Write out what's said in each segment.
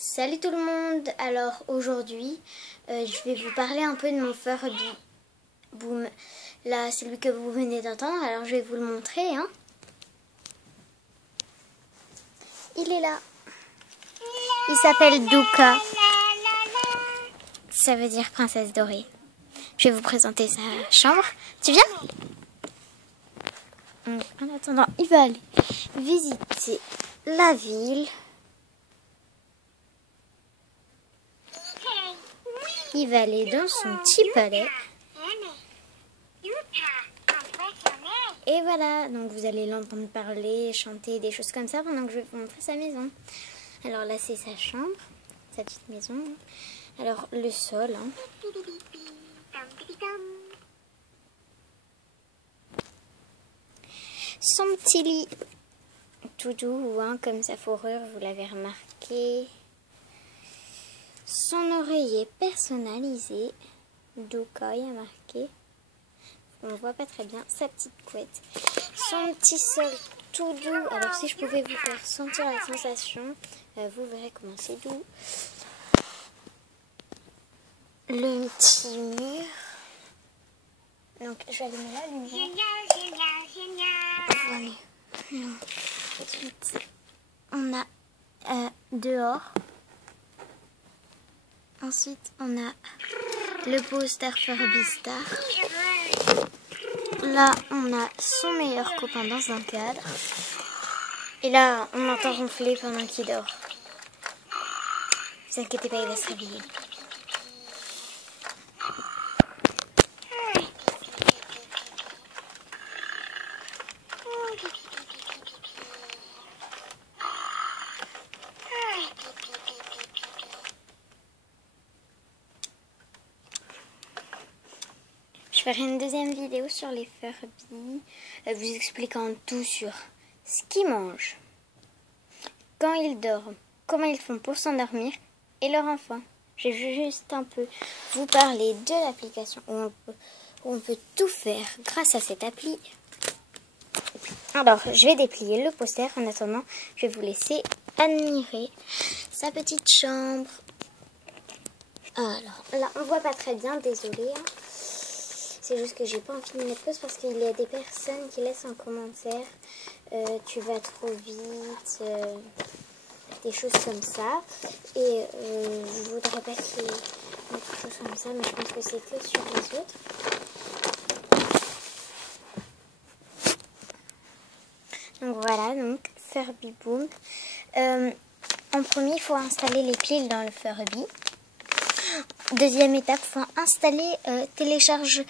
Salut tout le monde. Alors aujourd'hui je vais vous parler un peu de mon Furby Boom. Là c'est celui que vous venez d'entendre, alors je vais vous le montrer hein. Il est là. Il s'appelle Duka. Ça veut dire princesse dorée. Je vais vous présenter sa chambre. Tu viens? Donc, en attendant, il va aller visiter la ville. Il va aller dans son petit palais. Et voilà, donc vous allez l'entendre parler, chanter, des choses comme ça pendant que je vais vous montrer sa maison. Alors là, c'est sa chambre, sa petite maison. Alors, le sol. Son petit lit tout doux, comme sa fourrure, vous l'avez remarqué. Son oreiller personnalisé, Duka, il y a marqué. On ne voit pas très bien. Sa petite couette. Son petit sol tout doux. Alors si je pouvais vous faire sentir la sensation, vous verrez comment c'est doux. Le petit mur. Donc je vais allumer la lumière. Voilà. Ensuite, on a dehors. Ensuite, on a le poster Furby Star. Là, on a son meilleur copain dans un cadre. Et là, on l'entend ronfler pendant qu'il dort. Ne vous inquiétez pas, il va se réveiller. Je ferai une deuxième vidéo sur les Furby, vous expliquant tout sur ce qu'ils mangent, quand ils dorment, comment ils font pour s'endormir et leur enfant. Je vais juste un peu vous parler de l'application où on peut tout faire grâce à cette appli. Alors, je vais déplier le poster. En attendant, je vais vous laisser admirer sa petite chambre. Alors, là, on voit pas très bien, désolée. C'est juste que j'ai pas envie de mettre pause parce qu'il y a des personnes qui laissent en commentaire tu vas trop vite, des choses comme ça. Et je voudrais pas qu'il y ait des choses comme ça, mais je pense que c'est que sur les autres. Donc voilà, donc Furby Boom. En premier, il faut installer les piles dans le Furby. Deuxième étape, il faut installer, télécharge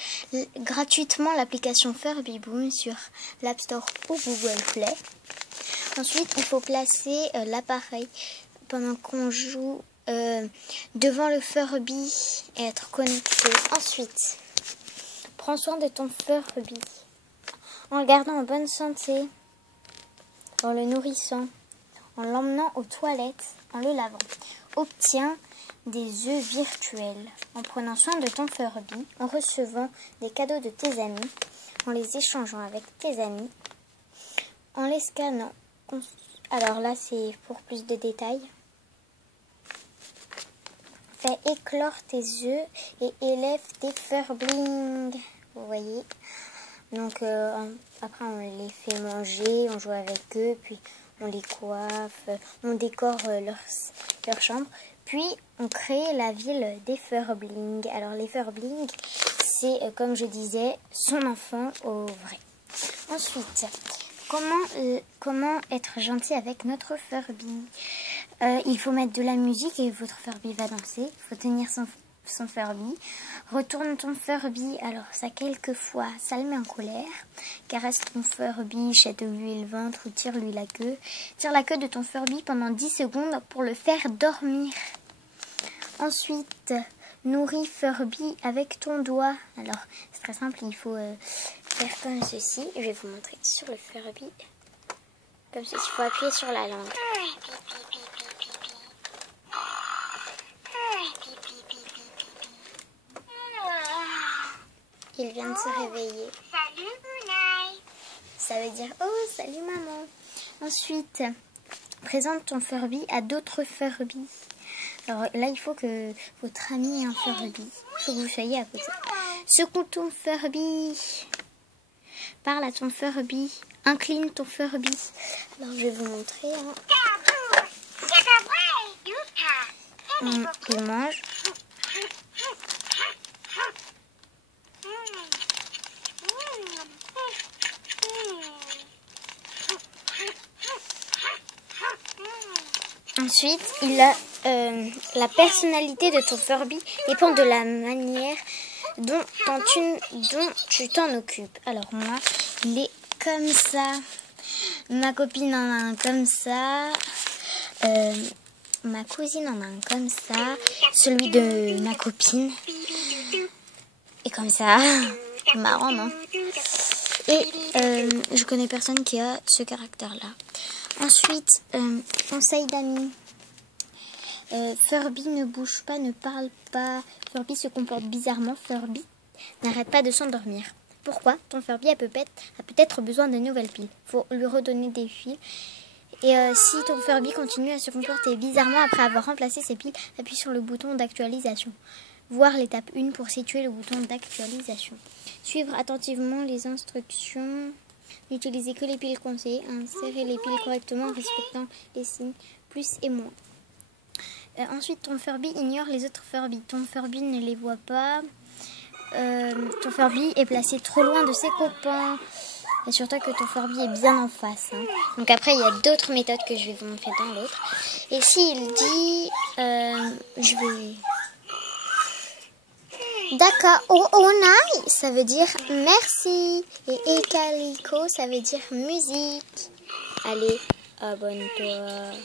gratuitement l'application Furby Boom sur l'App Store ou Google Play. Ensuite, il faut placer l'appareil pendant qu'on joue devant le Furby et être connecté. Ensuite, prends soin de ton Furby en le gardant en bonne santé, en le nourrissant, en l'emmenant aux toilettes, en le lavant. Obtiens des œufs virtuels en prenant soin de ton Furby, en recevant des cadeaux de tes amis, en les échangeant avec tes amis, en les scannant. Alors là, c'est pour plus de détails. Fais éclore tes œufs et élève tes Furblings. Vous voyez. Donc après, on les fait manger, on joue avec eux, puis on les coiffe, on décore leur chambre. Puis, on crée la ville des Furblings. Alors, les Furblings, c'est, comme je disais, son enfant au vrai. Ensuite, comment être gentil avec notre Furby? Il faut mettre de la musique et votre Furby va danser. Il faut tenir son Furby. Retourne ton Furby. Alors, ça, quelquefois, ça le met en colère. Caresse ton Furby, jette-lui le ventre ou tire-lui la queue. Tire la queue de ton Furby pendant 10 secondes pour le faire dormir. Ensuite, nourris Furby avec ton doigt. Alors, c'est très simple, il faut faire comme ceci. Je vais vous montrer sur le Furby. Comme ceci, il faut appuyer sur la langue. Il vient de se réveiller. Salut Bounaï. Ça veut dire « Oh, salut maman ». Ensuite, présente ton Furby à d'autres Furby. Alors là, il faut que votre ami ait un Furby. Il faut que vous soyez à côté. Secoue ton Furby. Parle à ton Furby. Incline ton Furby. Alors, je vais vous montrer. Hein. Il mange. Ensuite, il a la personnalité de ton Furby dépend de la manière dont tu t'en occupes. Alors moi, il est comme ça. Ma copine en a un comme ça. Ma cousine en a un comme ça. Celui de ma copine est comme ça. Marrant, non? Et je connais personne qui a ce caractère-là. Ensuite, conseil d'amis. Furby ne bouge pas, ne parle pas. Furby se comporte bizarrement. Furby n'arrête pas de s'endormir. Pourquoi? Ton Furby a peut-être besoin de nouvelles piles. Faut lui redonner des fils. Et si ton Furby continue à se comporter bizarrement après avoir remplacé ses piles, appuie sur le bouton d'actualisation. Voir l'étape 1 pour situer le bouton d'actualisation. Suivre attentivement les instructions. N'utilisez que les piles conseillées. Insérer les piles correctement en respectant les signes plus et moins. Ensuite, ton Furby ignore les autres Furby. Ton Furby ne les voit pas. Ton Furby est placé trop loin de ses copains. Assure-toi que ton Furby est bien en face. Hein. Donc après, il y a d'autres méthodes que je vais vous montrer dans l'autre. Et s'il dit... je vais... Daka Onai, ça veut dire merci. Et Ekaliko, ça veut dire musique. Allez, abonne-toi.